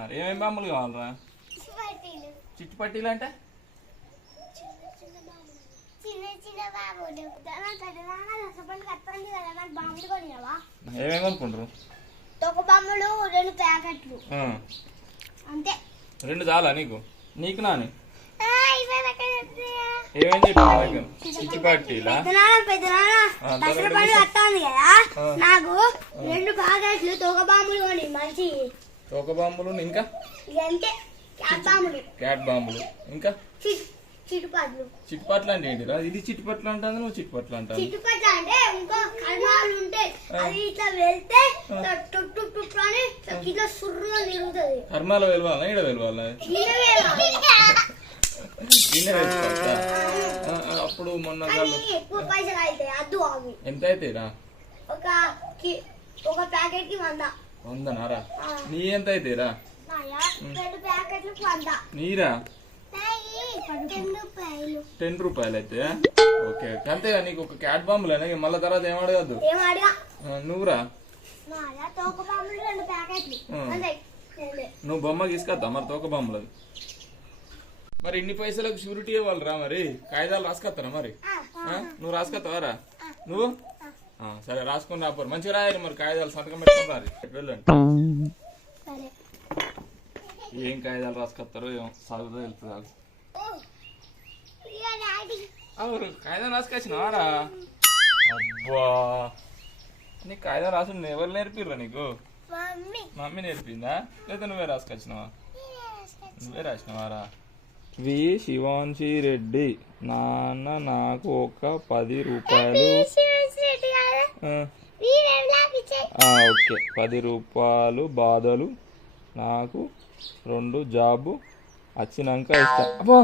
అన్నారు ఏమేం బాంబులు కావాలరా? చిట్టు పట్టీలు అంటే? ఏమేమి కొనుక్కుంటారు? ఒక బొమ్మలు రెండు ప్యాకెట్లు. అంతే. రెండు చాలా నీకు? నీకు నాని? ఏమేం చెప్పి నా దగ్గర చిట్టు పట్టీలా పెద్దనాన్న పెద్దనాన్న ఆ, దసరా తర్వాత పండుగ వస్తుంది కదా. ఆ. నాకు రెండు ప్యాకెట్లు తోక బాంబులు కొని మంచి. తోక బాంబులు ఇంకా? క్యాట్ బాంబులు. క్యాట్ బాంబులు. ఇంకా? చిట్ చిట్టుపట్లు. చిట్టుపట్లు అంటే ఏంటిరా? ఇది చిట్టుపట్లు అంటుంది నువ్వు చిట్టుపట్లు అంటావు చిట్టుపట్లు అంటే ఇంకో కర్మాలు ఉంటాయి అది ఇట్లా వెళ్తే అని తిరుగుతుంది. కర్మాలో వెలవాలా ఈడ వెలవాలా. అప్పుడు మొన్న ఎక్కువ పైసలు అవుతాయి అద్దు అవి. ఎంత అయితేరా ఒక కి- ఒక ప్యాకెట్కి వంద. వందనారా. నీ ఎంత అయితేరా? నీరా? టెన్ రూపాయలు. అయితే ఓకే అంతేగా నీకు ఒక క్యాట్ బాంబులేనా మళ్ళీ తర్వాత ఏం అడగద్దు? నువ్వురా. నువ్వు బొమ్మ తీసుకొద్దా మరి తోక బొమ్మలది మరి ఇన్ని పైసలకు షూరిటీ ఇవ్వాలిరా మరి? కాగితాలు రాసుకొస్తారా మరి? నువ్వు రాసుకొస్తావారా నువ్వు? సరే రాసుకొని రాపోరు మంచిగా రాయాలి మరి కాగితాలు సంతకం పెట్టుకుని రారి వెళ్ళండి ఏం కాగితాలు రాసుకొస్తారో ఏమో చదువుతో వెళ్తుంది అవును కాగితం రాసుకొచ్చినావారా అబ్బా. నీకు కాగితం రాసు ఎవరు నేర్పిర్రా నీకు? మమ్మీ. నేర్పిందా? లేదా నువ్వే రాసుకొచ్చినావా? నువ్వే రాసినవారా వి శివాంశి రెడ్డి. నాన్న నాకు ఒక పది రూపాయలు ఓకే. పది రూపాయలు బాధలు నాకు రెండు జాబు వచ్చినాక ఇస్తా. అబ్బా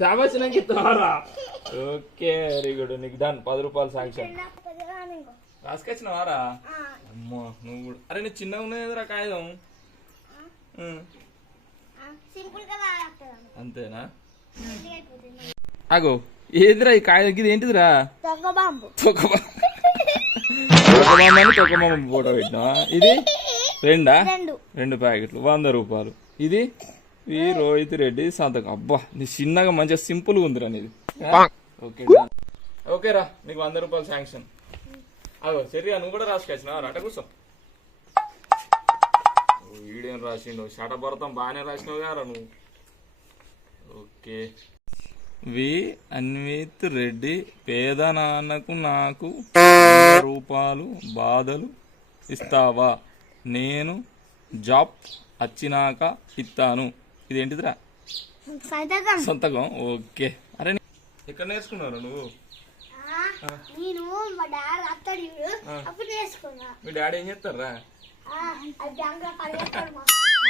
జాబ్ వచ్చినాక ఇస్తారా ఓకే వెరీ గుడ్. నీకు డన్. పది రూపాయలు శాంక్షన్ రాసుకొచ్చినవారా? అమ్మో నువ్వు కూడా. అరే నీ చిన్నగా ఉన్నదిరా కాగితం? అంతేనా? అగో ఏదిరా ఈ కాగితం? ఇది ఏంటిదిరా? దొంగ బాంబు. తొక్కబొమ్మ తొక్కబొమ్మని తొక్కబొమ్మ ఫోటో పెట్టినా ఇది? రెండా? రెండు. ప్యాకెట్లు. వంద రూపాయలు. ఇది? ఈ రోహిత్ రెడ్డి సంతకం. అబ్బా నీ చిన్నగా మంచిగా సింపుల్గా ఉందిరా నీది. Okay done. ఓకేరా నీకు వంద రూపాయలు శాంక్షన్ అగో సరిగా నువ్వు కూడా రాసుకొచ్చినావు అట కూర్చో. ఓ, ఈడేం రాసిండు? షట భరతం బాగానే రాసినావు గారా నువ్వు. ఓకే. వి అన్విత్ రెడ్డి పేద నాన్నకు నాకు వంద రూపాయలు బాధలు ఇస్తావా? నేను జాబ్ వచ్చినాక ఇస్తాను ఇదేంటిదిరా? సంతకం. సొంతకం? ఓకే. అరే ఎక్కడ నేర్చుకున్నారు నువ్వు? నేను మా డాడీ అత్తడి చూడు అప్పుడు నేర్చుకున్నా. మీ డాడీ ఏం చేస్తారా ఆ, అది బ్యాంక్లో పరిగెత్తాడు మా.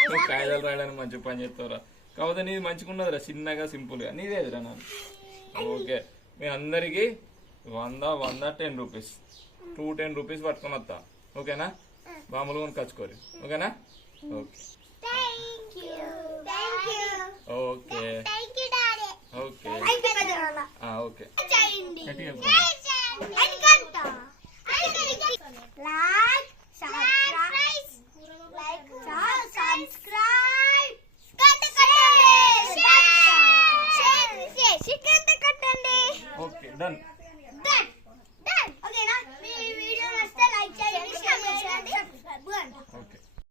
నువ్వు కాగితాలు రాయడానికి మంచి పని చేస్తావురా. కాకపోతే నీది మంచిగా ఉన్నదిరా చిన్నగా సింపుల్గా. నీదేదిరా నాన్న ఓకే. మీ అందరికి వంద వంద ten rupees. Two ten rupees పట్టుకొని వస్తా ఓకేనా మామూలుగా కొనుకొచ్చుకోరు ఓకేనా okay okay okay okay okay done Okay.